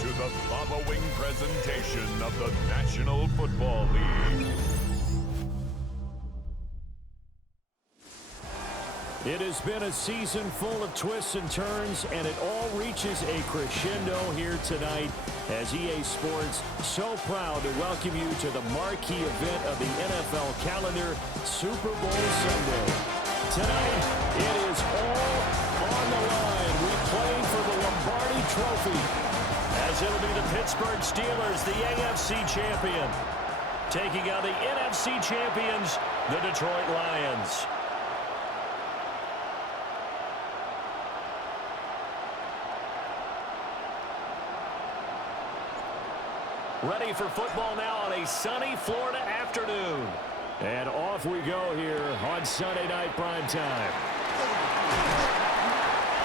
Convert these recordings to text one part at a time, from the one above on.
to the following presentation of the National Football League. It has been a season full of twists and turns, and it all reaches a crescendo here tonight as EA Sports so proud to welcome you to the marquee event of the NFL calendar, Super Bowl Sunday. Tonight, it is all on the line. We play for the Lombardi Trophy, as it'll be the Pittsburgh Steelers, the AFC champion, taking on the NFC champions, the Detroit Lions. Ready for football now on a sunny Florida afternoon. And off we go here on Sunday night primetime.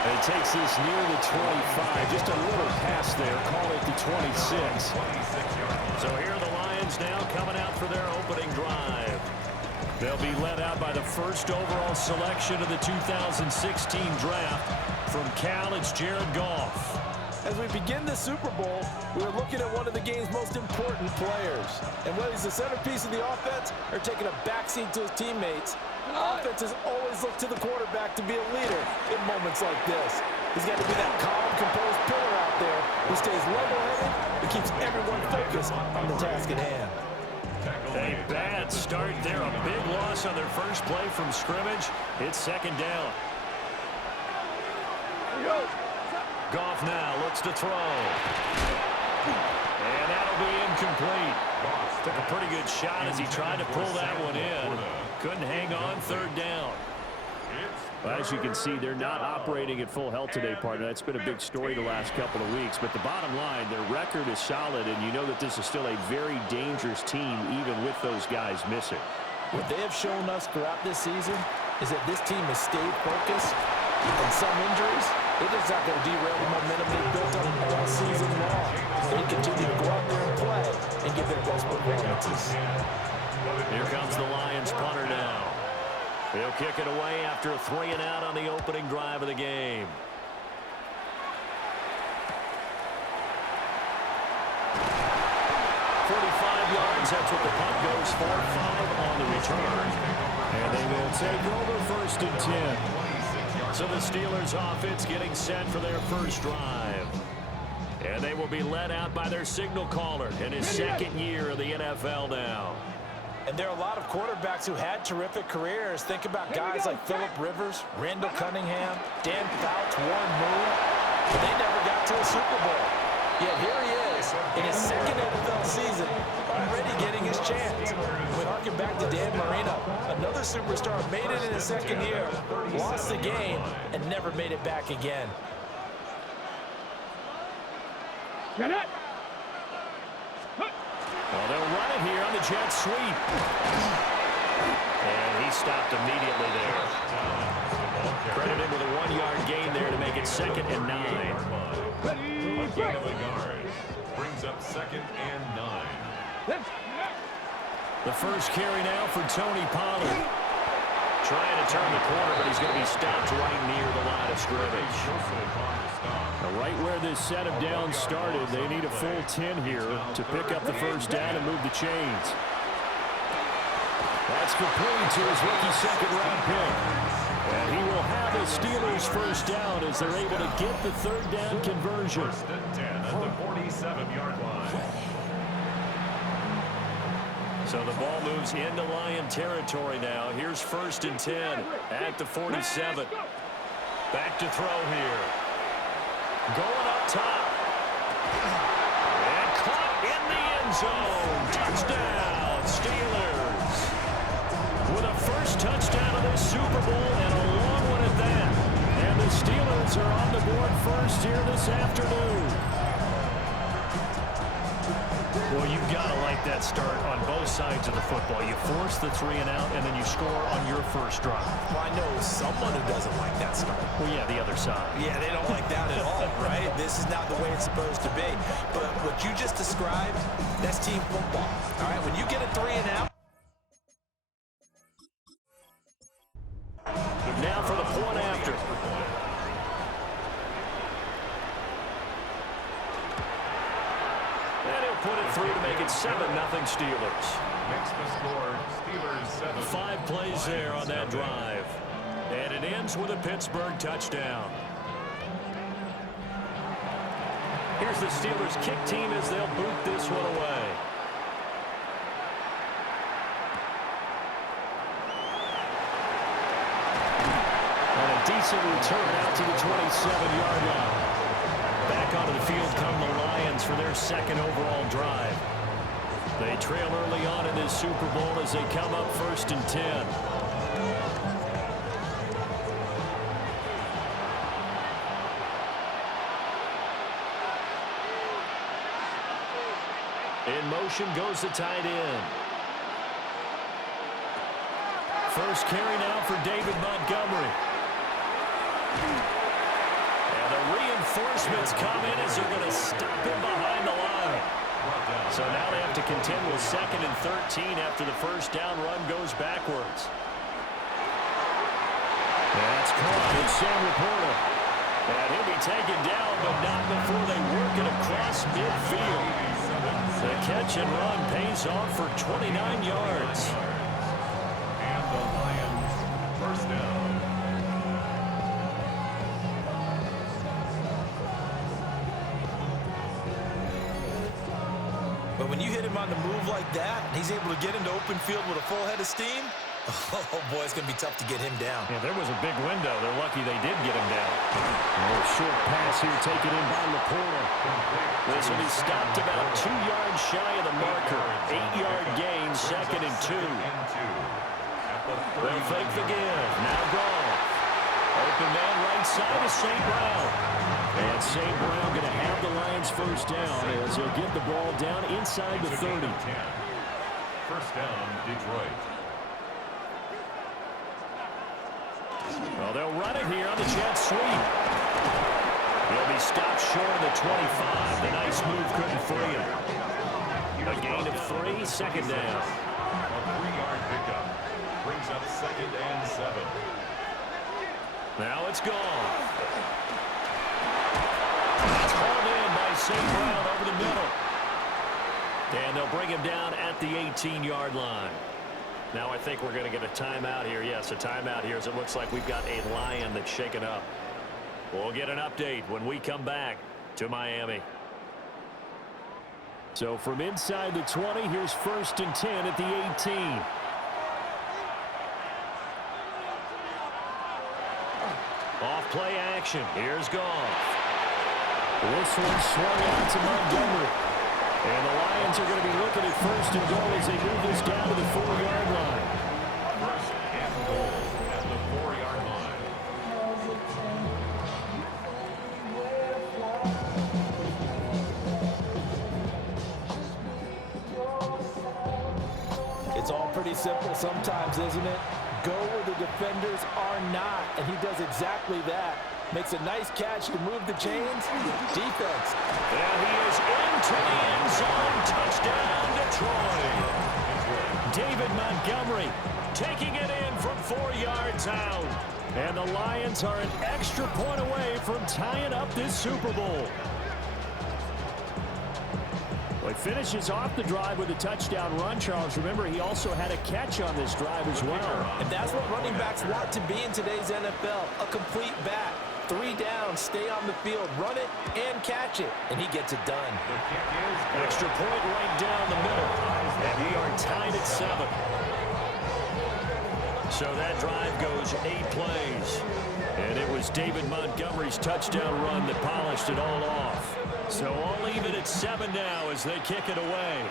It takes this near the 25. Just a little pass there. Call it the 26. So here are the Lions now coming out for their opening drive. They'll be led out by the first overall selection of the 2016 draft. From Cal, it's Jared Goff. As we begin the Super Bowl, we're looking at one of the game's most important players. And whether he's the centerpiece of the offense or taking a backseat to his teammates, offenses always look to the quarterback to be a leader in moments like this. He's got to be that calm, composed pillar out there who stays level-headed and keeps everyone focused on the task at hand. A bad start there. A big loss on their first play from scrimmage. It's second down. Goff now looks to throw. And that'll be incomplete. Took a pretty good shot as he tried to pull that one in. Couldn't hang on, third down. Well, as you can see, they're not operating at full health today, partner. That's been a big story the last couple of weeks. But the bottom line, their record is solid, and you know that this is still a very dangerous team, even with those guys missing. What they have shown us throughout this season is that this team has stayed focused. And some injuries, it is not going to derail the momentum they've built up all season long. They continue to go out there and play and give their best performances. Here comes the Lions punter now. He'll kick it away after a 3-and-out on the opening drive of the game. Yards, that's what the punt goes for. 5 on the return. And they will take over first and 10. So the Steelers offense getting set for their first drive. And they will be led out by their signal caller in his second year of the NFL now. And there are a lot of quarterbacks who had terrific careers. Think about guys like Phillip Rivers, Randall Cunningham, Dan Fouts, Warren Moon. But they never got to a Super Bowl. Yet here he is in his second NFL season, already getting his chance. We harken back to Dan Marino, another superstar, made it in his second year, lost the game, and never made it back again. Well, they'll run it here on the jet sweep. And he stopped immediately there. Credited with a 1-yard gain there to make it 2nd and 9. A gain of a yard brings up 2nd and 9. The first carry now for Tony Pollard. Trying to turn the corner, but he's going to be stopped right near the line of scrimmage. Now, right where this set of downs started, they need a full 10 here to pick up the first down and move the chains. That's complete to his rookie second-round pick. And he will have the Steelers first down as they're able to get the third down conversion. First and 10 at the 47-yard line. So the ball moves into Lion territory now. Here's first and 10 at the 47. Back to throw here. Going up top. And caught in the end zone. Touchdown, Steelers. With a first touchdown of this Super Bowl and a long one at that. And the Steelers are on the board first here this afternoon. Well, you've got to like that start on both sides of the football. You force the 3-and-out, and then you score on your first drive. Well, I know someone who doesn't like that start. Well, yeah, the other side. Yeah, they don't like that at all, right? This is not the way it's supposed to be. But what you just described, that's team football. All right, when you get a 3-and-out. Now for the point after. through to make it 7-0 Steelers. Makes the score Steelers 7. 5 plays there on that drive. And it ends with a Pittsburgh touchdown. Here's the Steelers kick team as they'll boot this one away. And a decent return out to the 27-yard line. Back onto the field come the Lions for their second overall drive. They trail early on in this Super Bowl as they come up 1st and 10. In motion goes the tight end. First carry now for David Montgomery. And the reinforcements come in as they're going to stop him behind the line. So now they have to contend with 2nd and 13 after the first down run goes backwards. That's caught in Sam Laporta. And he'll be taken down, but not before they work it across midfield. The catch and run pays off for 29 yards. And the Lions first down. But when you hit him on the move like that, and he's able to get into open field with a full head of steam, oh boy, it's going to be tough to get him down. Yeah, there was a big window. They're lucky they did get him down. A short pass here taken in by Laporta. This one is stopped about 2 yards shy of the marker. 8-yard gain, 2nd and 2. They'll fake the give. Now gone. Open man right side of St. Brown. And St. Brown going to have the Lions first down as he'll get the ball down inside the 30. First down, Detroit. Well, they'll run it here on the jet sweep. He'll be stopped short of the 25. The nice move couldn't free him. A gain of 3, 2nd down. A 3-yard pickup brings up 2nd and 7. Now it's gone. It's hauled in by St. Brown over the middle. And they'll bring him down at the 18-yard line. Now I think we're going to get a timeout here. Yes, a timeout here as it looks like we've got a Lion that's shaken up. We'll get an update when we come back to Miami. So from inside the 20, here's 1st and 10 at the 18. Off play action. Here's Goff. This one swung out to Montgomery. And the Lions are going to be looking at 1st and goal as they move this down to the 4-yard line. 1st and goal at the 4-yard line. It's all pretty simple sometimes, isn't it? Go where the defenders are not, and he does exactly that. Makes a nice catch to move the chains. Defense. And he is into the end zone. Touchdown, Detroit. David Montgomery taking it in from 4 yards out. And the Lions are an extra point away from tying up this Super Bowl. Well, he finishes off the drive with a touchdown run, Charles. Remember, he also had a catch on this drive as well. And that's what running backs want to be in today's NFL, a complete back. 3 down, stay on the field, run it, and catch it. And he gets it done. Extra point right down the middle. And we are tied at 7. So that drive goes 8 plays. And it was David Montgomery's touchdown run that polished it all off. So all even at 7 now as they kick it away.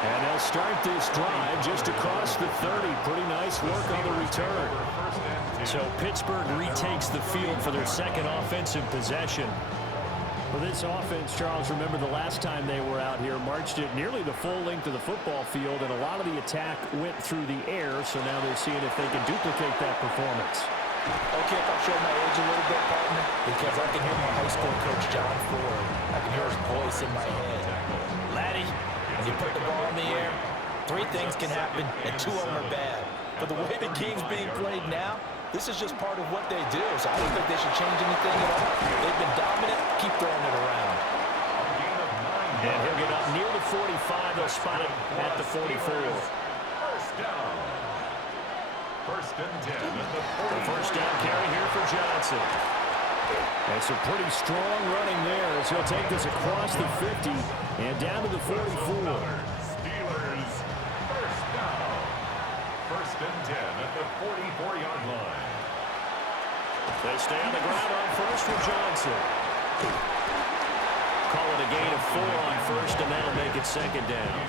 And they'll start this drive just across the 30. Pretty nice work on the return. So Pittsburgh retakes the field for their second offensive possession. For this offense, Charles, remember the last time they were out here, marched it nearly the full length of the football field, and a lot of the attack went through the air, so now they're seeing if they can duplicate that performance. Okay, if I'll show my age a little bit, partner, because I can hear my high school coach, John Ford. I can hear his voice in my head. Laddie, when you put the ball in the air, 3 things can happen, and 2 of them are bad. But the way the game's being played now, This is just part of what they do, so I don't think they should change anything at all. They've been dominant. Keep throwing it around. And he'll get up near the 45. They'll spot it at the 44. First down. First and 10 at the 40. The first down carry here for Johnson. That's a pretty strong running there as he'll take this across the 50 and down to the 44. Steelers, first down. First and 10 at the 44-yard line. They stay on the ground on first for Johnson. Call it a gain of 4 on first, and that'll make it second down.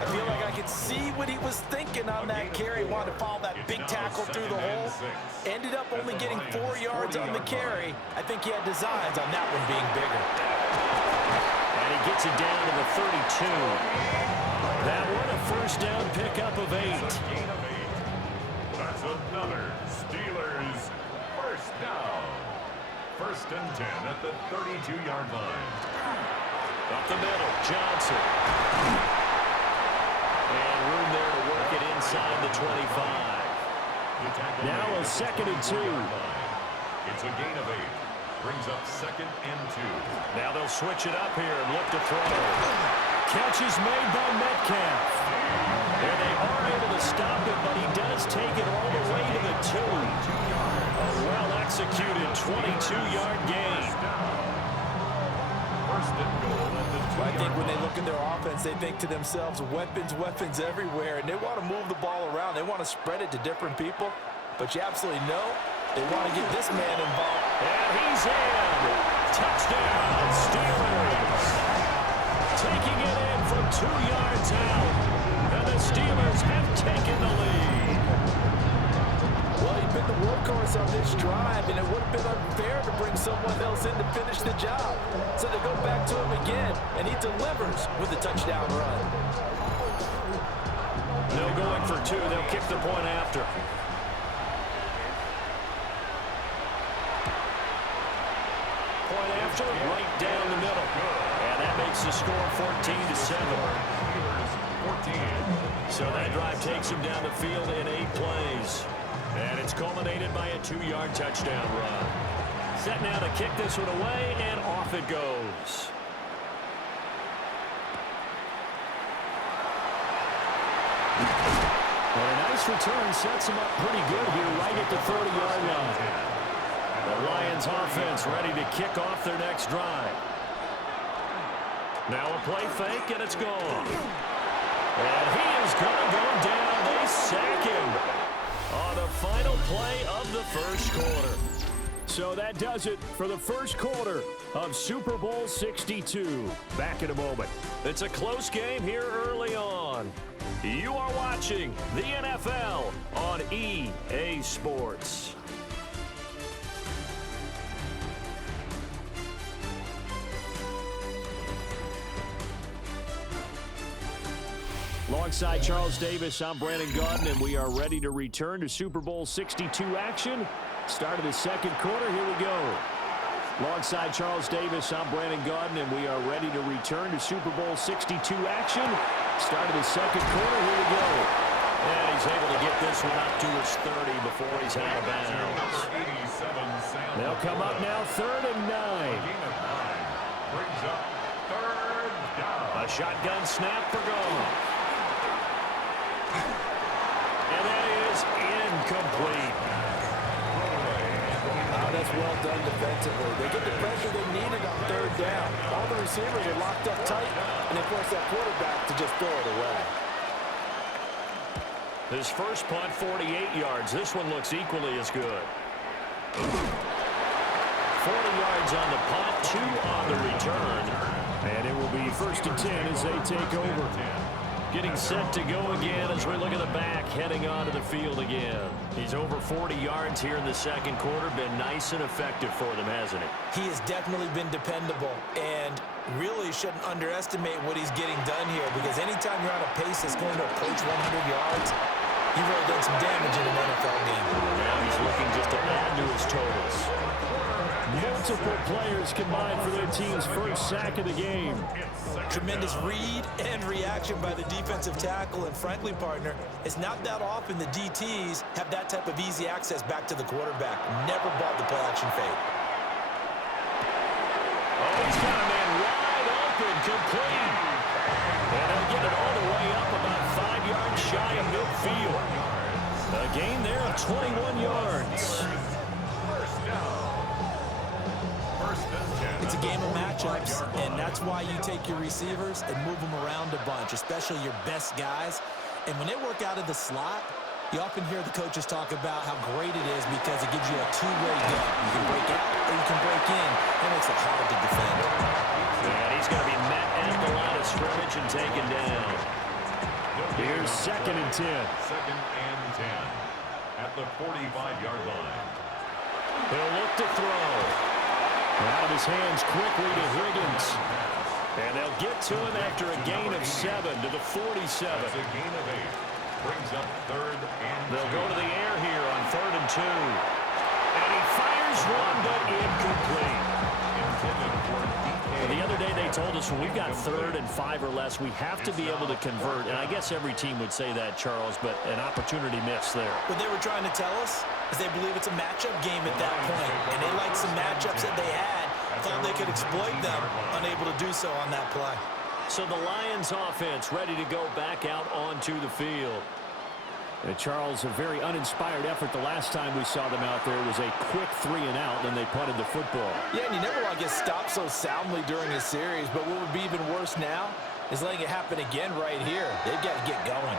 I feel like I could see what he was thinking on that carry. Wanted to follow that big tackle through the hole. Ended up only getting 4 yards on the carry. I think he had designs on that one being bigger. And he gets it down to the 32. That one a first down pickup of 8. That's another Steelers first down. First and 10 at the 32-yard line. Up the middle, Johnson. And room there to work it inside the 25. Now a second and 2. It's a gain of 8. Brings up second and 2. Now they'll switch it up here and look to throw. Catch is made by Metcalf. And they are able to stop it, but he does take it all the way to the 2. A well-executed 22-yard gain. First and goal at the 2-yard line. I think when they look at their offense, they think to themselves, weapons, weapons everywhere, and they want to move the ball around. They want to spread it to different people, but you absolutely know they want to get this man involved. And he's in. Touchdown, Steelers. Taking it in from 2 yards out, and the Steelers have taken the lead. Well, he'd been the workhorse on this drive, and it would have been unfair to bring someone else in to finish the job. So they go back to him again, and he delivers with a touchdown run. No going for 2. They'll kick the point after. Point after, right down the middle. And that makes the score 14-7. 14. So that drive takes him down the field in 8 plays. And it's culminated by a 2-yard touchdown run. Set now to kick this one away, and off it goes. And a nice return sets him up pretty good here right at the 30-yard line. The Lions offense ready to kick off their next drive. Now a play fake, and it's gone. And he is going to go down. They sack him on the final play of the first quarter. So that does it for the first quarter of Super Bowl 62. Back in a moment. It's a close game here early on. You are watching the NFL on EA Sports. Alongside Charles Davis, I'm Brandon Gaudin, and we are ready to return to Super Bowl 62 action. Start of the second quarter, here we go. Alongside Charles Davis, I'm Brandon Gaudin, and we are ready to return to Super Bowl 62 action. Start of the second quarter, here we go. And he's able to get this one up to his 30 before he's out of bounds. They'll come up now, 3rd and 9. Brings up 3rd down. A shotgun snap for Goff. And that is incomplete. Oh, that's well done defensively. They get the pressure they needed on 3rd down. All the receivers are locked up tight, and they force that quarterback to just throw it away. His first punt, 48 yards. This one looks equally as good. 40 yards on the punt, 2 on the return. And it will be 1st and 10 as they take over. Getting set to go again as we look at the back, heading onto the field again. He's over 40 yards here in the second quarter. Been nice and effective for them, hasn't he? He has definitely been dependable, and really shouldn't underestimate what he's getting done here, because anytime you're on a pace that's going to approach 100 yards, you've really done some damage in an NFL game. Now he's looking just to add to his totals. Multiple players combined for their team's first sack of the game. Tremendous read and reaction by the defensive tackle. And frankly, partner, it's not that often the DTs have that type of easy access back to the quarterback. Never bought the play-action fake. Oh, he's got a man wide open, complete. And he'll get it all the way up about 5 yards shy of midfield. A gain there of 21 yards. It's a game of matchups, and that's why you take your receivers and move them around a bunch, especially your best guys. And when they work out of the slot, you often hear the coaches talk about how great it is because it gives you a two-way go. You can break out or you can break in. That makes it hard to defend. And he's going to be met at the line of scrimmage and taken down. Here's 2nd and 10. 2nd and 10 at the 45-yard line. He'll look to throw. Out of his hands quickly to Higgins. And they'll get to him after a gain of 7 to the 47. That's a gain of 8. Brings up 3rd and 2. They'll go to the air here on 3rd and 2. And he fires one, but incomplete. Intended for DK. Well, the other day they told us when we've got 3rd and 5 or less, we have to be able to convert. And I guess every team would say that, Charles, but an opportunity missed there. What they were trying to tell us is they believe it's a matchup game at that point. And they liked some matchups that they had, thought they could exploit them, unable to do so on that play. So the Lions offense ready to go back out onto the field. And Charles, a very uninspired effort the last time we saw them out there was a quick 3 and out, and they punted the football. Yeah, and you never want to get stopped so soundly during a series, but what would be even worse now is letting it happen again right here. They've got to get going.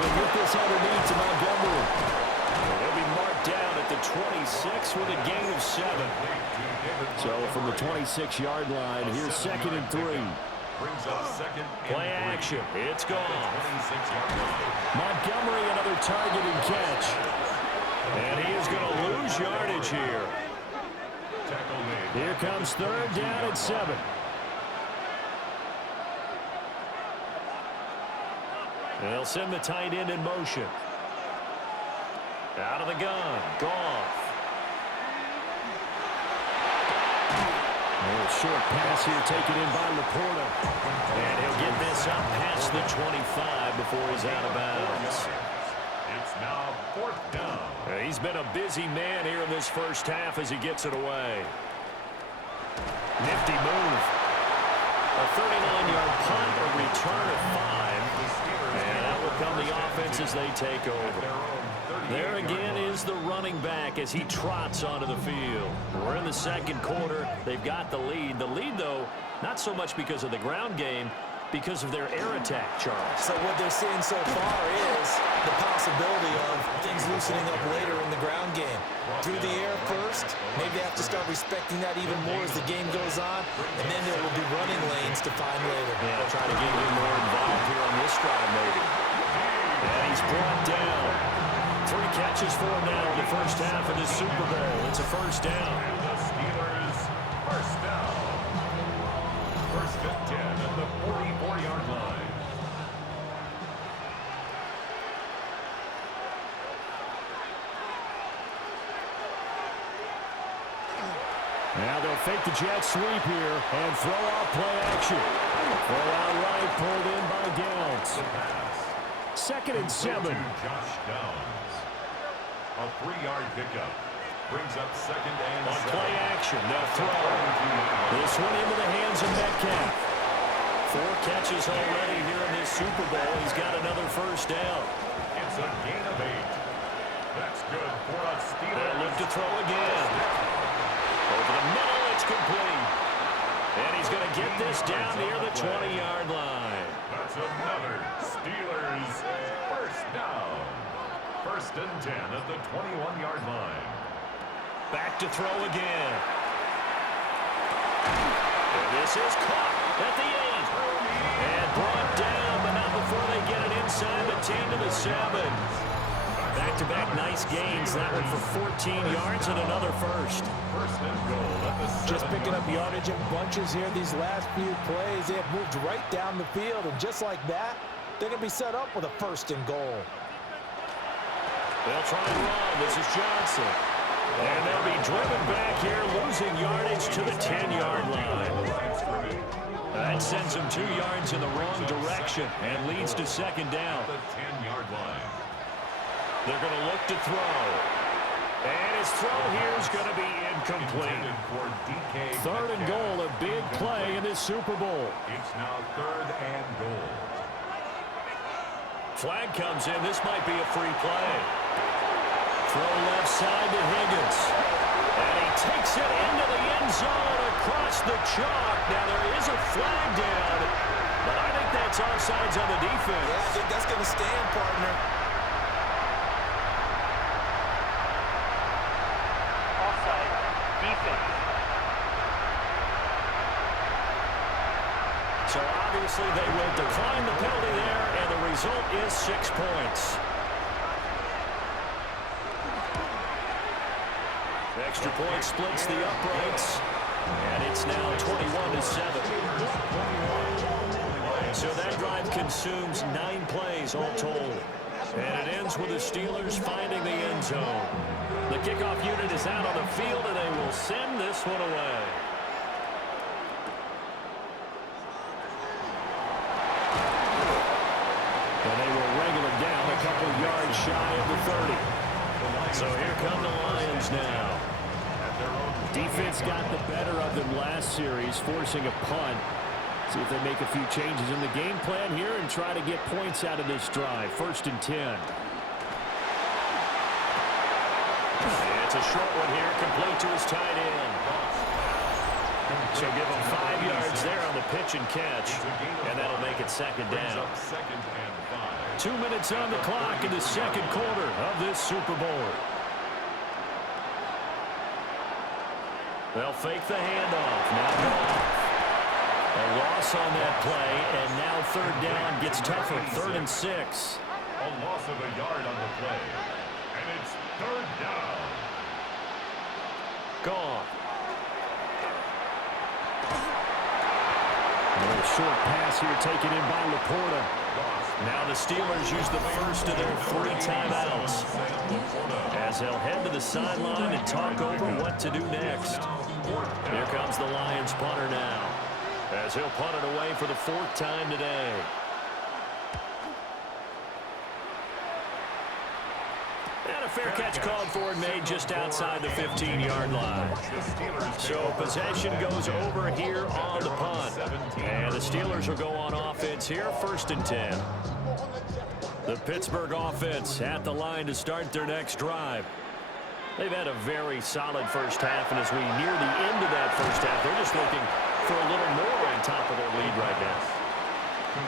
He'll get this underneath to Montgomery. He'll be marked down at the 26 with a gain of 7. So from the 26-yard line, here's 2nd and 3. Brings up 2nd and 3. Play action. It's gone. 26-yard line. Montgomery, another target and catch. And he is going to lose yardage here. Tackle made. Here comes 3rd down at 7. They'll send the tight end in motion. Out of the gun. Goff. A little short pass here taken in by Laporta. And he'll get this up past the 25 before he's out of bounds. It's now 4th down. He's been a busy man here in this first half as he gets it away. Nifty move. A 39-yard punt, a return of 5. And out will come the offense as they take over. There again is the running back as he trots onto the field. We're in the 2nd quarter. They've got the lead. The lead, though, not so much because of the ground game, because of their air attack, Charles. So what they're seeing so far is the possibility of things loosening up later in the ground game. Through the air first, maybe they have to start respecting that even more as the game goes on, and then there will be running lanes to find later. Yeah, try to get him more involved here on this drive, maybe. And he's brought down. 3 catches for him now in the first half of this Super Bowl. It's a first down. And the Steelers, first down. 1st and 10 at the 44-yard line. Now they'll fake the jet sweep here and throw out play action. Throw out right, pulled in by Downs. 2nd and 7. Josh Downs. A 3-yard pickup. Brings up 2nd and 7. On play action, they'll throw. This one into the hands of Metcalf. 4 catches already here in this Super Bowl. He's got another first down. It's a gain of 8. That's good for a Steelers. They'll look to throw again. Over the middle, it's complete. And he's going to get this down near the 20-yard line. That's another Steelers first down. 1st and 10 at the 21-yard line. Back to throw again. And this is caught at the 8. And brought down, but not before they get it inside the 10 to the 7. Back-to-back nice gains. That one for 14 yards and another first. 1st and goal at the 7. Just picking up yardage in bunches here these last few plays. They have moved right down the field, and just like that, they're going to be set up with a 1st and goal. They'll try and run. This is Johnson. And they'll be driven back here, losing yardage to the 10-yard line. That sends them 2 yards in the wrong direction and leads to second down. The 10-yard line. They're going to look to throw. And his throw here is going to be incomplete. Third and goal, a big play in this Super Bowl. It's now 3rd and goal. Flag comes in. This might be a free play. Throw left side to Higgins. And he takes it into the end zone across the chalk. Now there is a flag down, but I think that's offsides on the defense. Yeah, I think that's going to stand, partner. Offside. Defense. So obviously they will decline the penalty there, and the result is 6 points. Extra point splits the uprights, and it's now 21-7. So that drive consumes 9 plays all told. And it ends with the Steelers finding the end zone. The kickoff unit is out on the field, and they will send this one away. And they will wrangle it down a couple yards shy of the 30. So here come the Lions now. Defense got the better of them last series, forcing a punt. See if they make a few changes in the game plan here and try to get points out of this drive. 1st and 10. It's a short one here, complete to his tight end. So give him 5 yards there on the pitch and catch, and that'll make it second down. 2 minutes on the clock in the second quarter of this Super Bowl. They'll fake the handoff. Now off. A loss on that play, and now 3rd down gets tougher. 3rd and 6. A loss of a yard on the play. And it's 3rd down. Gone. Another short pass here taken in by Laporta. Now the Steelers use the first of their 3 timeouts as they'll head to the sideline and talk over what to do next. Here comes the Lions punter now as he'll punt it away for the 4th time today. And a fair catch called for and made just outside the 15-yard line. So possession goes over here on the punt. And the Steelers will go on offense here, 1st and 10. The Pittsburgh offense at the line to start their next drive. They've had a very solid first half, and as we near the end of that first half, they're just looking for a little more on top of their lead right now.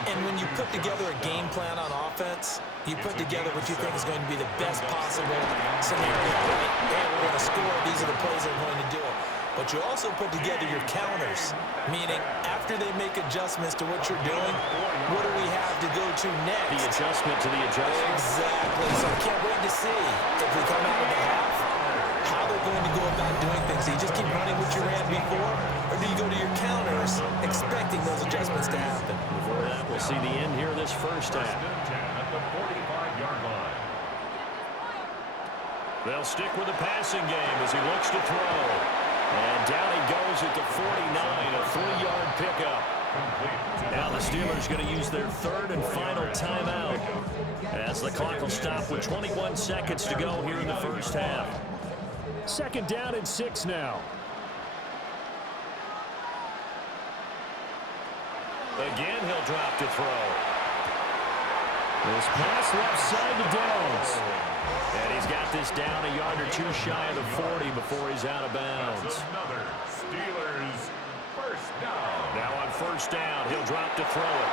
And when you put together a game plan on offense, you put together what you think is going to be the best possible scenario. Hey, we're going to score. These are the plays that are going to do it. But you also put together your counters, meaning after they make adjustments to what you're doing, what do we have to go to next? The adjustment to the adjustment. Exactly. So I can't wait to see if we come out of the half, how they're going to go about doing things. Do you just keep running what you ran before, or do you go to your counters expecting those adjustments to happen? Before that, we'll see the end here of this first half. At the 45-yard line. They'll stick with the passing game as he looks to throw. And down he goes at the 49, a 3-yard pickup. Now the Steelers going to use their 3rd and final timeout as the clock will stop with 21 seconds to go here in the first half. 2nd down and 6 now. Again, he'll drop to throw. This pass left side to Downs. And he's got this down a yard or 2 shy of the 40 before he's out of bounds. That's another Steelers first down. Now on 1st down, he'll drop to throw it.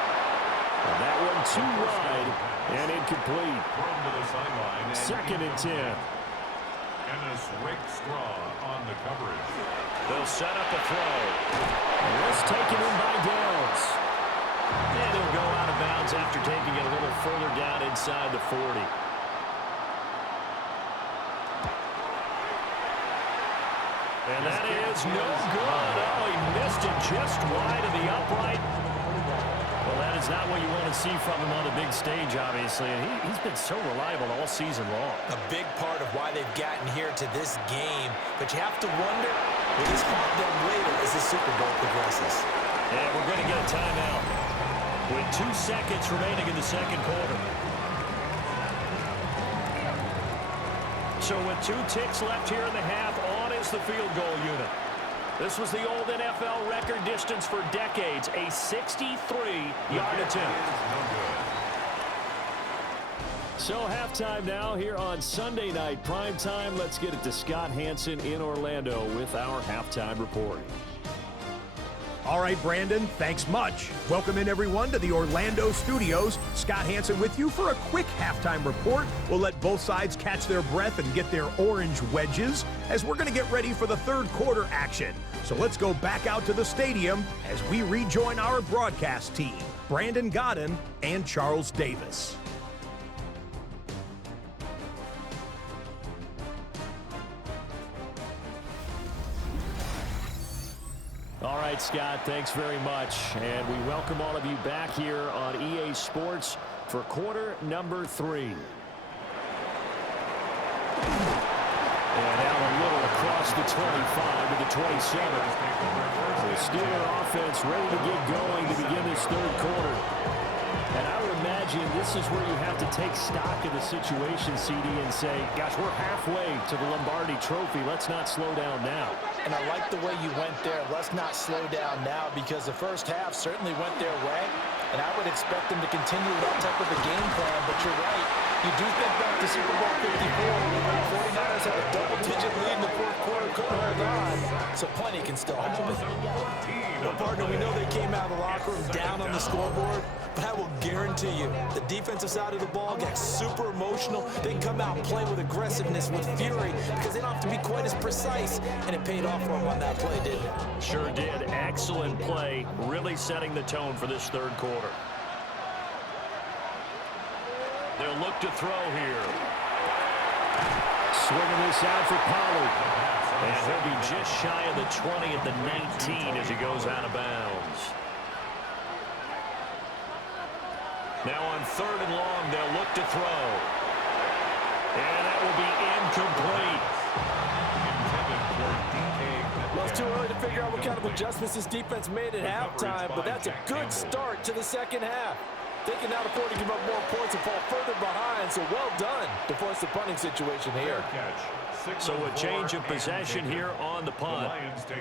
And that one too wide and incomplete. Thrown to the sideline. 2nd and 10. And this Rick Straw on the coverage. They'll set up a throw. And this taken in by Downs. And he'll go out of bounds after taking it a little further down inside the 40. And that is no good. Oh, he missed it just wide of the upright. Well, that it's not what you want to see from him on the big stage, obviously. And he's been so reliable all season long. A big part of why they've gotten here to this game. But you have to wonder, will this haunt them later as the Super Bowl progresses? Yeah, we're going to get a timeout with 2 seconds remaining in the second quarter. So with 2 ticks left here in the half, on is the field goal unit. This was the old NFL record distance for decades, a 63-yard attempt. So halftime now here on Sunday night primetime. Let's get it to Scott Hanson in Orlando with our halftime report. All right, Brandon, thanks much. Welcome in, everyone, to the Orlando studios. Scott Hanson with you for a quick halftime report. We'll let both sides catch their breath and get their orange wedges as we're going to get ready for the third quarter action. So let's go back out to the stadium as we rejoin our broadcast team, Brandon Godden and Charles Davis. All right, Scott, thanks very much. And we welcome all of you back here on EA Sports for quarter number 3. And Allen Little across the 25 to the 27. The Steeler offense ready to get going to begin this third quarter. And I would imagine this is where you have to take stock of the situation, CD, and say, gosh, we're halfway to the Lombardi Trophy. Let's not slow down now. And I like the way you went there. Let's not slow down now, because the first half certainly went their way. And I would expect them to continue that type of a game plan. But you're right. You do think back to Super Bowl 54. The 49ers had a double-digit lead in the fourth quarter, couldn't hold on. So plenty can still happen. Well, partner, we know they came out of the locker room down on the scoreboard, but I will guarantee you the defensive side of the ball got super emotional. They come out and play with aggressiveness, with fury, because they don't have to be quite as precise, and it paid off for them on that play, didn't it? Sure did. Excellent play, really setting the tone for this third quarter. They'll look to throw here. Swinging this out for Pollard. And he'll be just shy of the 20 at the 19 as he goes out of bounds. Now on 3rd and long, they'll look to throw. And that will be incomplete. Well, it's too early to figure out what kind of adjustments this defense made at halftime, but that's a good start to the second half. They can now afford to give up more points and fall further behind, so well done to force the punting situation here. So a change of possession here on the punt,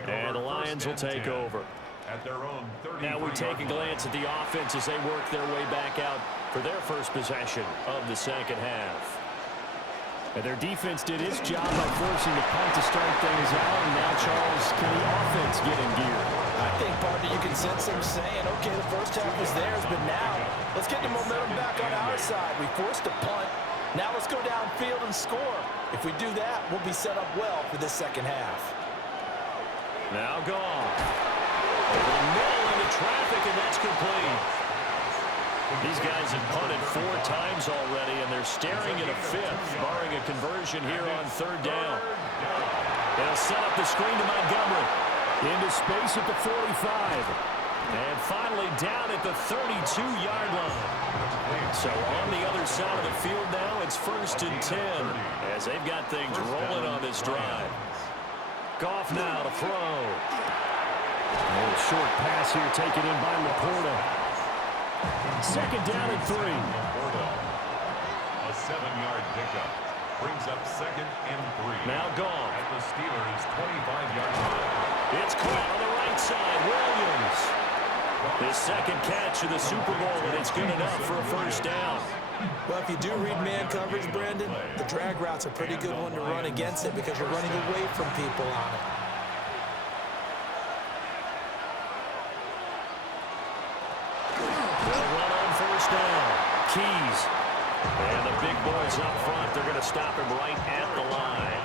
and the Lions will take over. Now we take a glance at the offense as they work their way back out for their first possession of the second half. And their defense did its job by forcing the punt to start things out, and now, Charles, can the offense get in gear? I think, partner, you can sense them saying, okay, the first half was theirs, but now let's get the momentum back on our side. We forced a punt. Now let's go downfield and score. If we do that, we'll be set up well for this second half. Now gone. Over the middle into traffic, and that's complete. These guys have punted 4 times already, and they're staring at a 5th, barring a conversion here on 3rd down. They'll set up the screen to Montgomery. Into space at the 45. And finally down at the 32-yard line. So on the other side of the field now, it's 1st and 10 as they've got things rolling on this drive. Goff now to throw. A short pass here taken in by Laporta. 2nd down and 3. A 7-yard pickup brings up 2nd and 3. Now Goff at the Steelers' 25-yard line. It's caught on the right side. Williams. His 2nd catch of the Super Bowl, and it's good enough for a 1st down. Well, if you do read man coverage, Brandon, the drag route's a pretty good one to run against it because you're running away from people on it. They'll run on 1st down. Keys. And the big boys up front, they're going to stop him right at the line.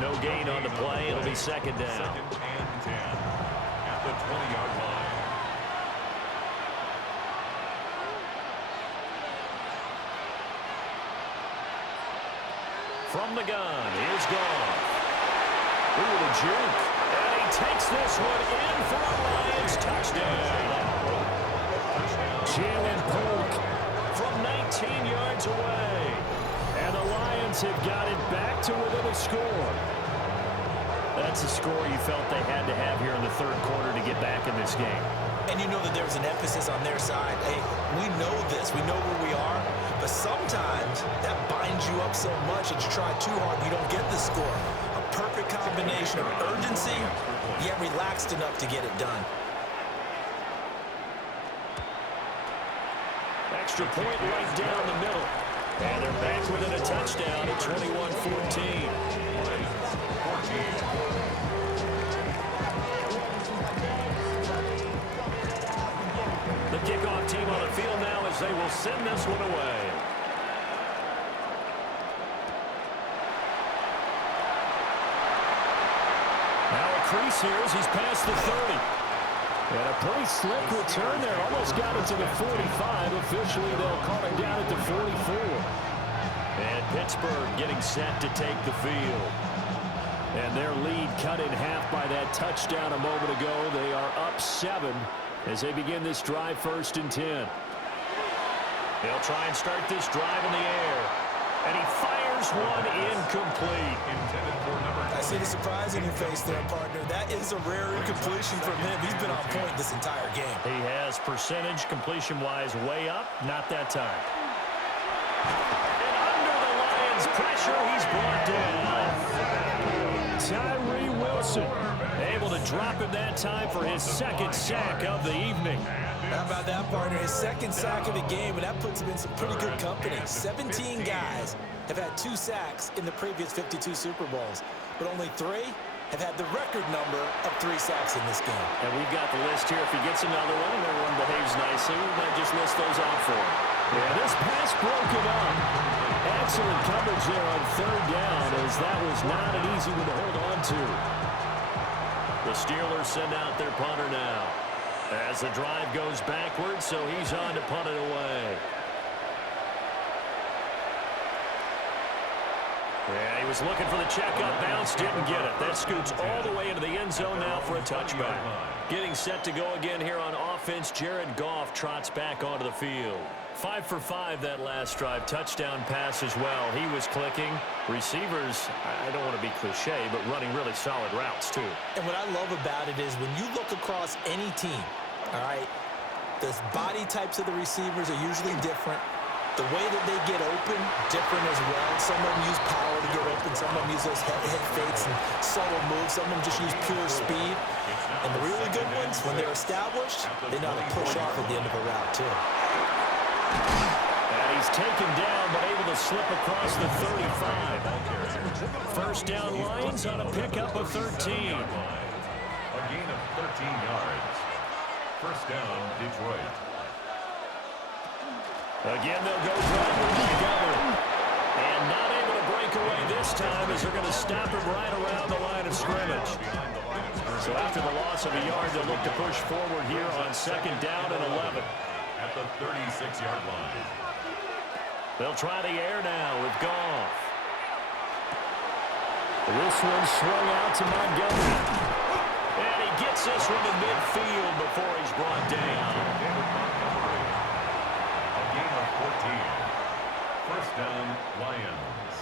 No gain on the play. It'll be 2nd down. 2nd and 10 at the 20-yard line. From the gun, here's Goff. Ooh, the juke. And he takes this one in for a Lions touchdown. Jalen Polk from 19 yards away. And the Lions have got it back to within a score. That's a score you felt they had to have here in the third quarter to get back in this game. And you know that there's an emphasis on their side. Hey, we know this. We know where we are. But sometimes that binds you up so much that you try too hard, you don't get the score. A perfect combination of urgency, yet relaxed enough to get it done. Extra point right down the middle. And they're back within a touchdown at 21-14. The kickoff team on the field now as they will send this one away. Now a crease here as he's past the 30. And a pretty slick return there. Almost got it to the 45. Officially, they'll call him down at the 44. And Pittsburgh getting set to take the field. And their lead cut in half by that touchdown a moment ago. They are up 7 as they begin this drive 1st and 10. They'll try and start this drive in the air. And he fires one incomplete. I see the surprise in your face there, partner. That is a rare incompletion from him. He's been on point this entire game. He has percentage completion-wise way up. Not that time. And under the Lions' pressure, he's brought down. Tyree Wilson able to drop him that time for his second sack of the evening. How about that, partner? His second sack of the game, and that puts him in some pretty good company. 17 guys have had 2 sacks in the previous 52 Super Bowls, but only 3 have had the record number of 3 sacks in this game. And we've got the list here. If he gets another one and everyone behaves nicely, we might just list those out for him. Yeah, this pass broken up. Excellent coverage there on 3rd down, as that was not an easy one to hold on to. The Steelers send out their punter now as the drive goes backwards, so he's on to punt it away. Yeah, he was looking for the checkup bounce, didn't get it. That scoots all the way into the end zone now for a touchback. Getting set to go again here on offense, Jared Goff trots back onto the field. 5 for 5 that last drive. Touchdown pass as well. He was clicking. Receivers, I don't want to be cliche, but running really solid routes too. And what I love about it is when you look across any team, all right, the body types of the receivers are usually different. The way that they get open, different as well. Some of them use power to get open. Some of them use those head fakes and subtle moves. Some of them just use pure speed. And the really good ones, when they're established, they know how to push off at the end of a route, too. And he's taken down, but able to slip across the 35. First down Lions on a pickup of 13. A gain of 13 yards. First down, Detroit. Again, they'll go drive with Montgomery. And not able to break away this time as they're going to stop him right around the line of scrimmage. So after the loss of a yard, they'll look to push forward here on 2nd down and 11. At the 36-yard line. They'll try the air now with Goff. This one swung out to Montgomery. And he gets this one to midfield before he's brought down. A gain of 14. First down, Lions.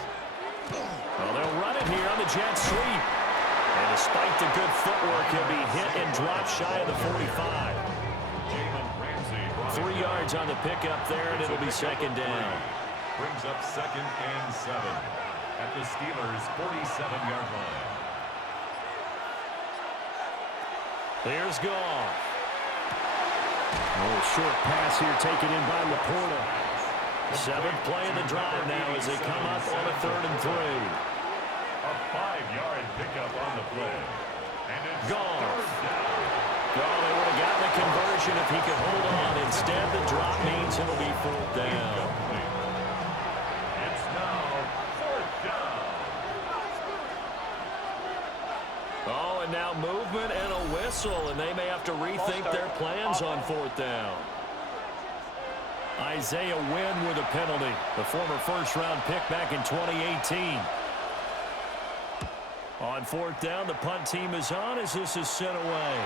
Well, they'll run it here on the jet sweep. And despite the good footwork, he'll be hit and dropped shy of the 45. 3 yards on the pickup there, and it'll be 2nd down. Brings up 2nd and 7 at the Steelers' 47-yard line. There's Goff. Oh, short pass here taken in by Laporta. 7th play of the drive now as they come up on a 3rd and 3. A 5-yard pickup on the play. And it's Goff. Oh, they would have gotten the conversion if he could hold on. Instead, the drop means it'll be 4th down. It's now 4th down. Oh, and now movement and a whistle, and they may have to rethink their plans on 4th down. Isaiah Wynn with a penalty, the former first-round pick back in 2018. On 4th down, the punt team is on as this is sent away.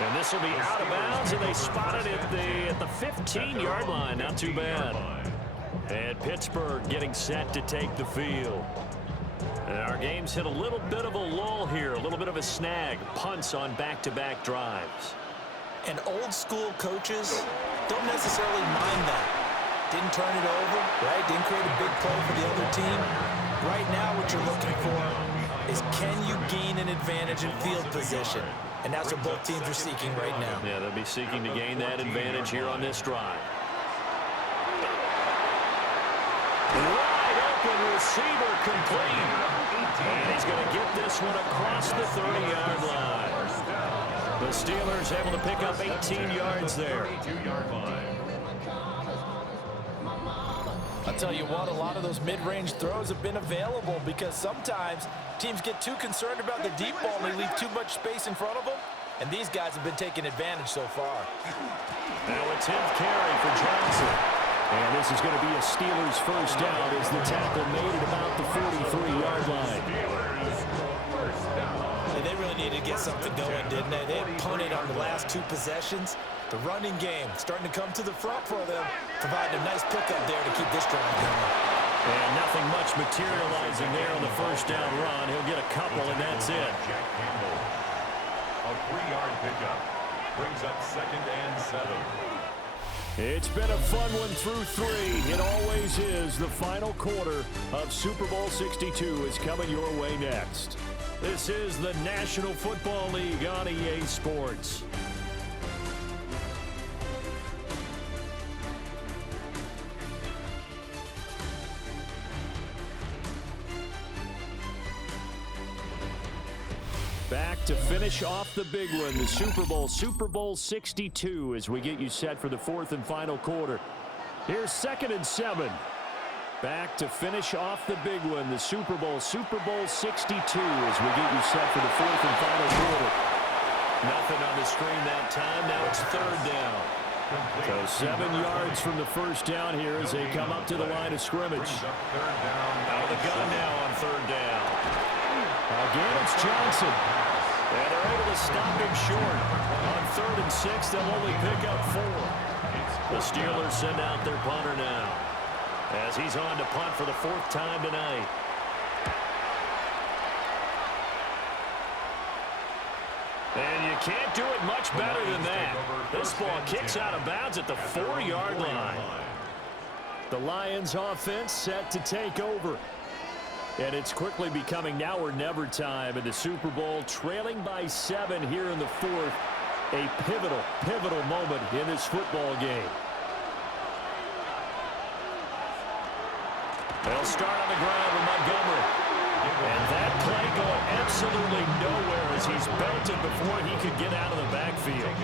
And this will be out of bounds, and they spot it at the 15-yard line. Not too bad. And Pittsburgh getting set to take the field. And our game's hit a little bit of a lull here, a little bit of a snag. Punts on back-to-back drives. And old-school coaches don't necessarily mind that. Didn't turn it over, right? Didn't create a big play for the other team. Right now what you're looking for is, can you gain an advantage in field position? And that's what both teams are seeking right now. Yeah, they'll be seeking to gain that advantage here on this drive. Wide open receiver complete. And he's going to get this one across the 30-yard line. The Steelers able to pick up 18 yards there. I'll tell you what, a lot of those mid-range throws have been available because sometimes teams get too concerned about the deep ball and they leave too much space in front of them, and these guys have been taking advantage so far. Now a 10th carry for Johnson. And this is going to be a Steelers first down as the tackle made at about the 43-yard line. And they really needed to get something going, didn't they? They had punted on the last two possessions. The running game starting to come to the front for them, providing a nice pickup there to keep this drive going. And nothing much materializing there on the first down run. He'll get a couple, and that's it. A 3-yard pickup brings up 2nd and 7. It's been a fun one through 3. It always is. The final quarter of Super Bowl 62 is coming your way next. This is the National Football League on EA Sports. Back to finish off the big one, the Super Bowl 62, as we get you set for the 4th and final quarter. Here's 2nd and 7. Back to finish off the big one, the Super Bowl 62, as we get you set for the 4th and final quarter. Nothing on the screen that time. Now it's 3rd down. So 7 yards from the first down here as they come up to the line of scrimmage. Out of the gun now on 3rd down. Again, it's Johnson. And they're able to stop him short. On 3rd and 6, they'll only pick up 4. The Steelers send out their punter now, as he's on to punt for the 4th time tonight. And you can't do it much better than that. This ball kicks out of bounds at the 4-yard line. The Lions offense set to take over. And it's quickly becoming now or never time in the Super Bowl, trailing by 7 here in the 4th. A pivotal moment in this football game. They'll start on the ground with Montgomery. And that play going absolutely nowhere as he's belted before he could get out of the backfield.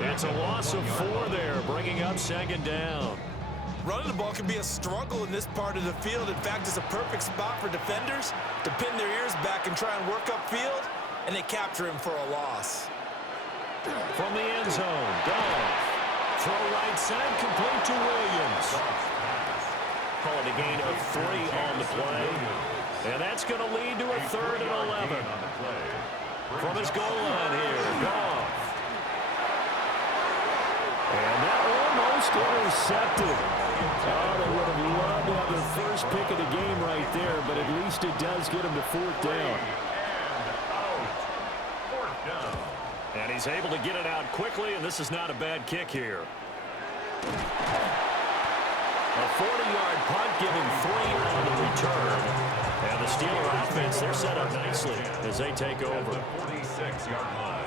It's a loss of 4 there, bringing up 2nd down. Running the ball can be a struggle in this part of the field. In fact, it's a perfect spot for defenders to pin their ears back and try and work upfield, and they capture him for a loss. From the end zone, Goff. Throw right side, complete to Williams. Call it a gain of 3 on the play. And that's going to lead to a 3rd and 11. From his goal line here, Goff. And that almost intercepted. Oh, they would have loved to have their first pick of the game right there, but at least it does get them to 4th down. And he's able to get it out quickly, and this is not a bad kick here. A 40-yard punt, giving 3 on the return. And the Steeler offense, they're set up nicely as they take over. 46-yard line.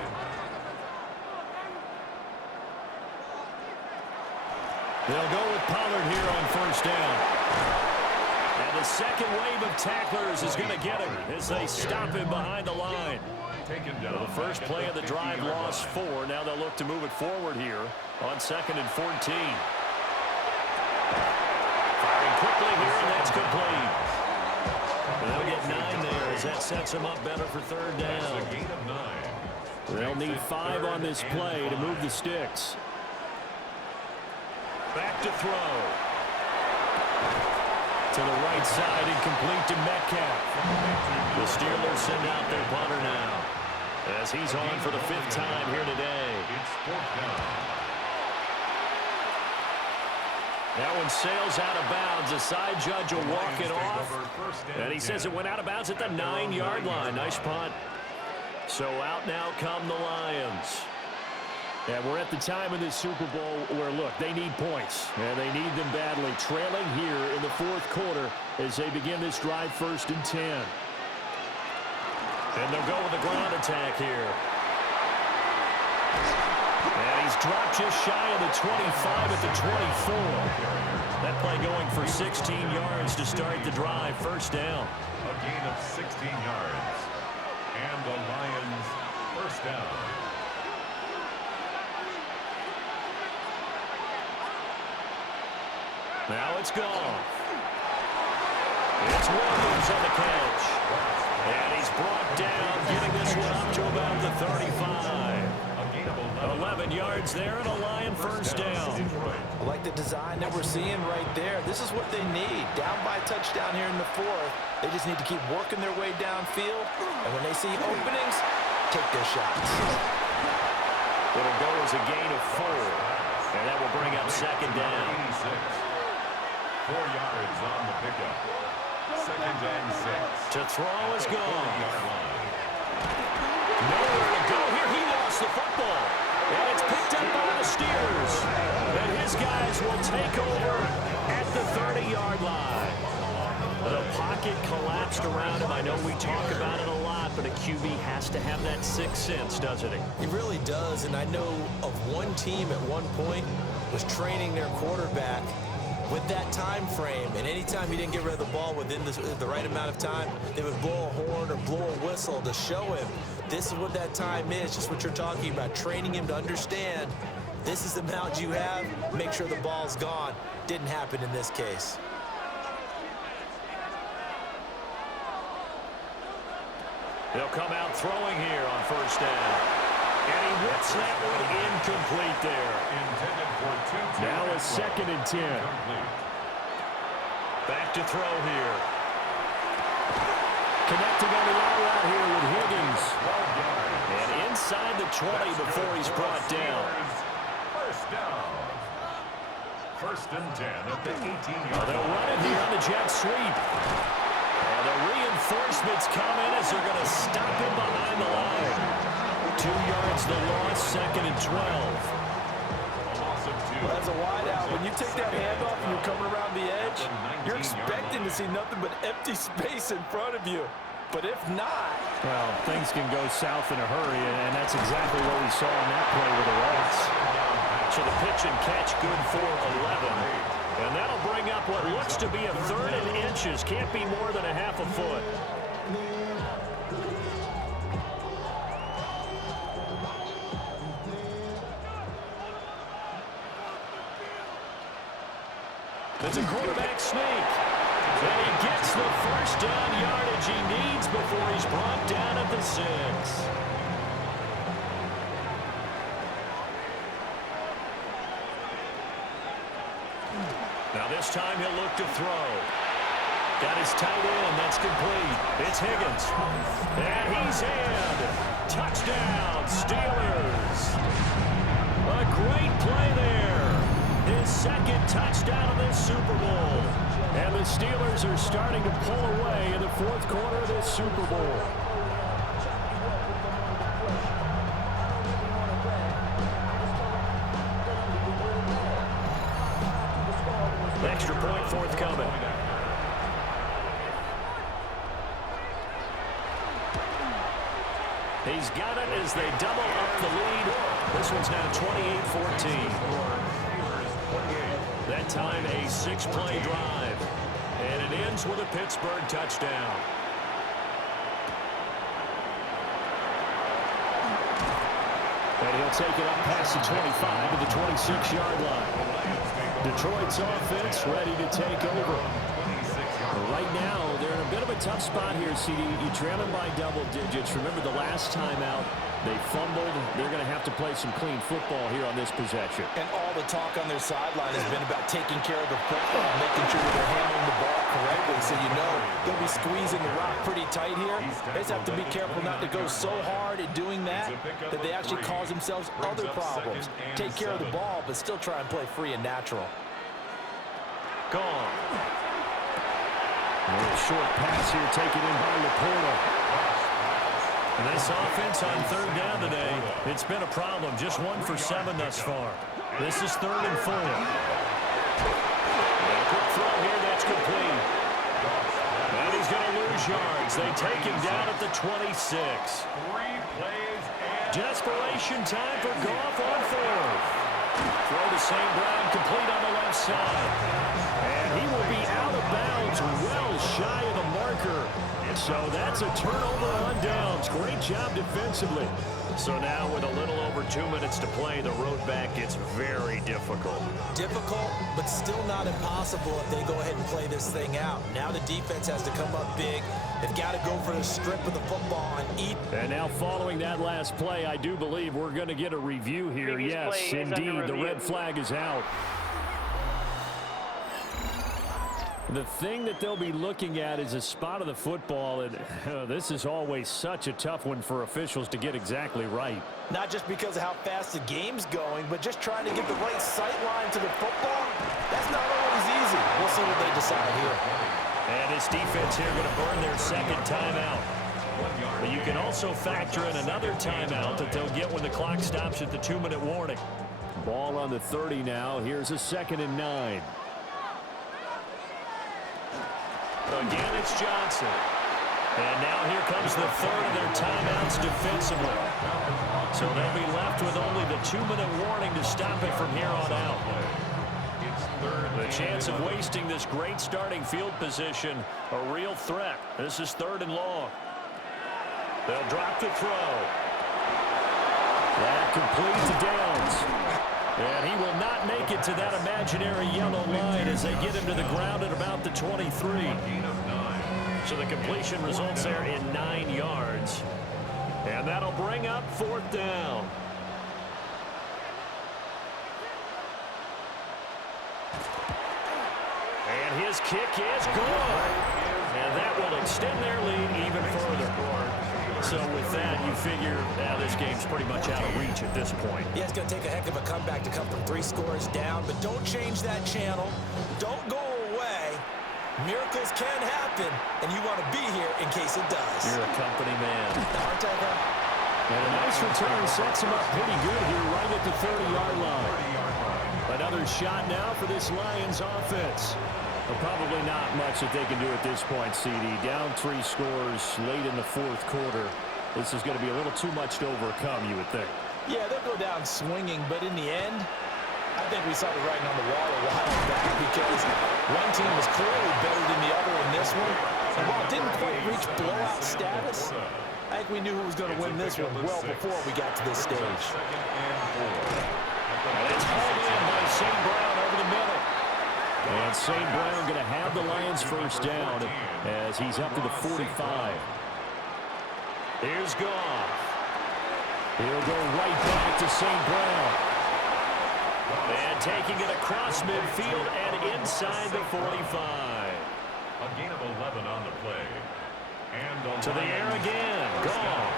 They'll go with Pollard here on 1st down. And the second wave of tacklers is going to get him as they stop him behind the line. Well, the first play of the drive lost 4. Now they'll look to move it forward here on 2nd and 14. Firing quickly here, and that's complete. And they'll get 9 there as that sets them up better for 3rd down. They'll need 5 on this play to move the sticks. Back to throw. To the right side and complete to Metcalf. The Steelers send out their punter now. as he's on for the 5th time here today. It's 4th down. That one sails out of bounds. The side judge will walk it off. And he says it went out of bounds at the 9-yard line. Nice punt. So out now come the Lions. And we're at the time in this Super Bowl where, look, they need points. And they need them badly. Trailing here in the 4th quarter as they begin this drive 1st and 10. And they'll go with the ground attack here. And he's dropped just shy of the 25 at the 24. That play going for 16 yards to start the drive. 1st down. A gain of 16 yards. And the Lions 1st down. Now it's gone. It's Williams on the catch. And he's brought down, getting this one up to about the 35. 11 yards there and a Lion 1st down. I like the design that we're seeing right there. This is what they need. Down by a touchdown here in the 4th. They just need to keep working their way downfield. And when they see openings, take their shots. It'll go as a gain of 4. And that will bring up 2nd down. 4 yards on the pickup. 2nd and 6. To throw is gone. Nowhere to go here. He lost the football. And it's picked up by the Steelers. And his guys will take over at the 30-yard line. The pocket collapsed around him. I know we talk about it a lot, but a QB has to have that 6th sense, doesn't he? He really does. And I know of one team at one point was training their quarterback with that time frame, and anytime he didn't get rid of the ball within the right amount of time, they would blow a horn or blow a whistle to show him this is what that time is, just what you're talking about, training him to understand this is the amount you have, make sure the ball's gone. Didn't happen in this case. They'll come out throwing here on 1st down. And he whips that one incomplete there. Intended for 2. Now a 2nd and 10. Back to throw here. Connecting on the out route here with Higgins. And inside the 20 before he's brought down. 1st down. 1st and 10 at the 18-yard line. They'll run it here on the jet sweep. And the reinforcements come in as they're going to stop him behind the line. 2 yards the loss, 2nd and 12. Well, as a wideout, when you take that handoff and you're coming around the edge, you're expecting to see nothing but empty space in front of you. But if not... Well, things can go south in a hurry, and that's exactly what we saw in that play with the Reds. So the pitch and catch good for 11. And that'll bring up what looks to be a 3rd and inches. Can't be more than a half a foot. It's a quarterback sneak. And he gets the 1st down yardage he needs before he's brought down at the 6. Now this time he'll look to throw. Got his tight end. That's complete. It's Higgins. And he's in. Touchdown, Steelers. A great play there. His 2nd touchdown of this Super Bowl. And the Steelers are starting to pull away in the 4th quarter of this Super Bowl. Extra point forthcoming. He's got it as they double up the lead. This one's now 28-14. That time a 6-play drive. And it ends with a Pittsburgh touchdown. And he'll take it up past the 25 to the 26-yard line. Detroit's offense ready to take over. Right now, they're in a bit of a tough spot here, CD. You trail them by double digits. Remember the last time out, they fumbled. They're going to have to play some clean football here on this possession. And all the talk on their sideline has been about taking care of the football, making sure that they're handling the ball correctly. So you know they'll be squeezing the rock pretty tight here. They just have to be careful not to go so hard at doing that that they actually cause themselves other problems. Take care of the ball, but still try and play free and natural. Gone. A little short pass here taken in by Laporta. And this offense on third down today, it's been a problem. Just 1 for 7 thus far. This is 3rd and 4. And a quick throw here, that's complete. And he's going to lose yards. They take him down at the 26. Desperation time for Goff on 4th. Throw to St. Brown, complete on the left side. And he will be out of bounds, well shy of the marker. So that's a turnover on downs. Great job defensively. So now with a little over 2 minutes to play, the road back gets very difficult. Difficult, but still not impossible if they go ahead and play this thing out. Now the defense has to come up big. They've got to go for the strip of the football and eat. And now following that last play, I do believe we're going to get a review here. Yes, indeed, the red flag is out. The thing that they'll be looking at is a spot of the football, and this is always such a tough one for officials to get exactly right. Not just because of how fast the game's going, but just trying to get the right sight line to the football. That's not always easy. We'll see what they decide here. And this defense here going to burn their second timeout. But you can also factor in another timeout that they'll get when the clock stops at the 2-minute warning. Ball on the 30 now. Here's a 2nd and 9. Again, it's Johnson. And now here comes the third of their timeouts defensively. So they'll be left with only the 2-minute warning to stop it from here on out. The chance of wasting this great starting field position, a real threat. This is 3rd and long. They'll drop the throw. That complete to Downs. And he will not make it to that imaginary yellow line as they get him to the ground at about the 23. So the completion results there in 9 yards. And that'll bring up 4th down. And his kick is good. And that will extend their lead even further. So with that, you figure now this game's pretty much out of reach at this point. Yeah, it's going to take a heck of a comeback to come from 3 scores down, but don't change that channel. Don't go away. Miracles can happen, and you want to be here in case it does. You're a company man. Aren't I, though? And a nice return sets him up pretty good here right at the 30-yard line. Another shot now for this Lions offense. But probably not much that they can do at this point, CD. Down 3 scores late in the 4th quarter. This is going to be a little too much to overcome, you would think. Yeah, they'll go down swinging, but in the end, I think we saw the writing on the wall a while back because one team was clearly better than the other in this one. And while it didn't quite reach blowout status, I think we knew who was going to win this one well before we got to this stage. And it's hauled in by St. Brown over the middle. And St. Brown going to have the Lions first down as he's up to the 45. Here's Goff. He'll go right back to St. Brown. And taking it across midfield and inside the 45. A gain of 11 on the play. And to the air again. Goff.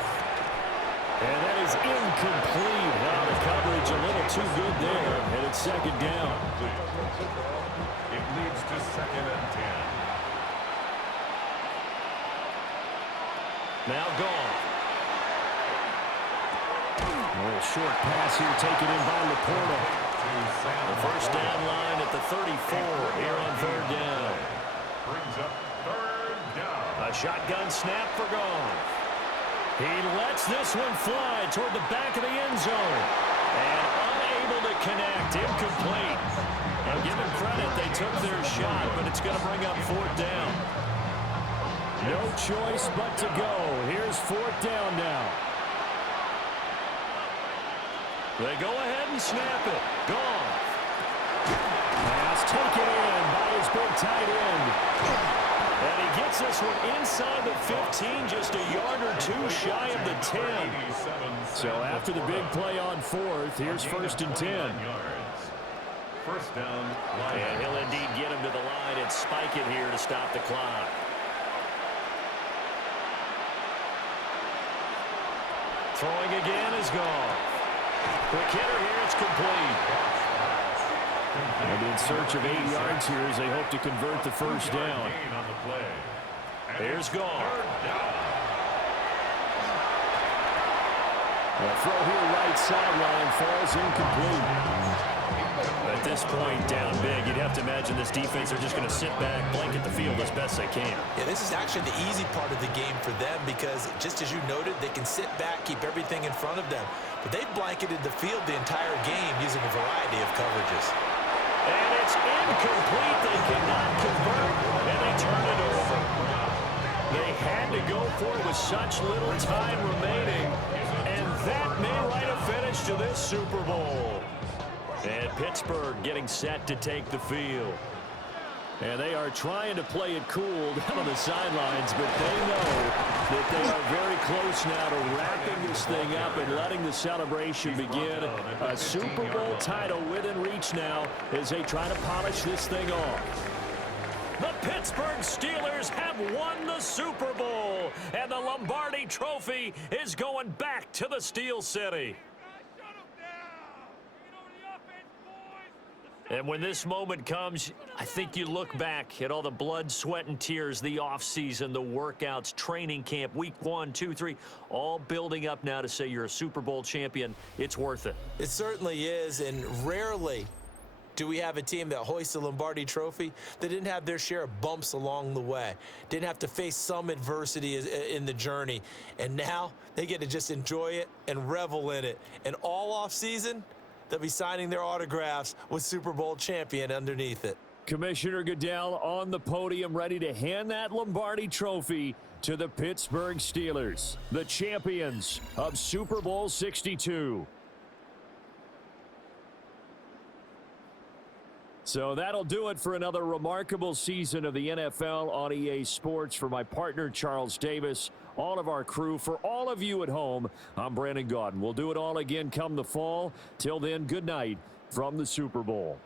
And that is incomplete. Now the coverage a little too good there. And it's 2nd down. It leads to 2nd and 10. Now Goff. A little short pass here taken in by Laporta. The first down line at the 34 here on 3rd down. Brings up 3rd down. A shotgun snap for Goff. He lets this one fly toward the back of the end zone. And unable to connect. Incomplete. Now give them credit. They took their shot, but it's going to bring up 4th down. No choice but to go. Here's 4th down now. They go ahead and snap it. Goff. Pass taken in by his big tight end. puts this one inside the 15, just a yard or two shy of the 10. So after the big play on fourth, here's 1st and 10. First down. And he'll indeed get him to the line and spike it here to stop the clock. Throwing again is gone. Quick hitter here, it's complete. And in search of 8 yards here as they hope to convert the first down. Here's gone. A throw here right sideline falls incomplete. At this point, down big, you'd have to imagine this defense are just going to sit back, blanket the field as best they can. Yeah, this is actually the easy part of the game for them because, just as you noted, they can sit back, keep everything in front of them. But they've blanketed the field the entire game using a variety of coverages. And it's incomplete. They cannot convert, and they turn it over. They had to go for it with such little time remaining, and that may write a finish to this Super Bowl. And Pittsburgh getting set to take the field. And they are trying to play it cool down on the sidelines, but they know that they are very close now to wrapping this thing up and letting the celebration begin. A Super Bowl title within reach now as they try to polish this thing off. The Pittsburgh Steelers have won the Super Bowl, and the Lombardi Trophy is going back to the Steel City. And when this moment comes, I think you look back at all the blood, sweat, and tears, the offseason, the workouts, training camp, week 1, 2, 3, all building up now to say you're a Super Bowl champion. It's worth it. It certainly is, and rarely do we have a team that hoists the Lombardi Trophy that didn't have their share of bumps along the way, didn't have to face some adversity in the journey, and now they get to just enjoy it and revel in it. And all offseason, they'll be signing their autographs with Super Bowl champion underneath it. Commissioner Goodell on the podium ready to hand that Lombardi Trophy to the Pittsburgh Steelers, the champions of Super Bowl 62. So that'll do it for another remarkable season of the NFL on EA Sports. For my partner, Charles Davis, all of our crew, for all of you at home, I'm Brandon Gaudin. We'll do it all again come the fall. Till then, good night from the Super Bowl.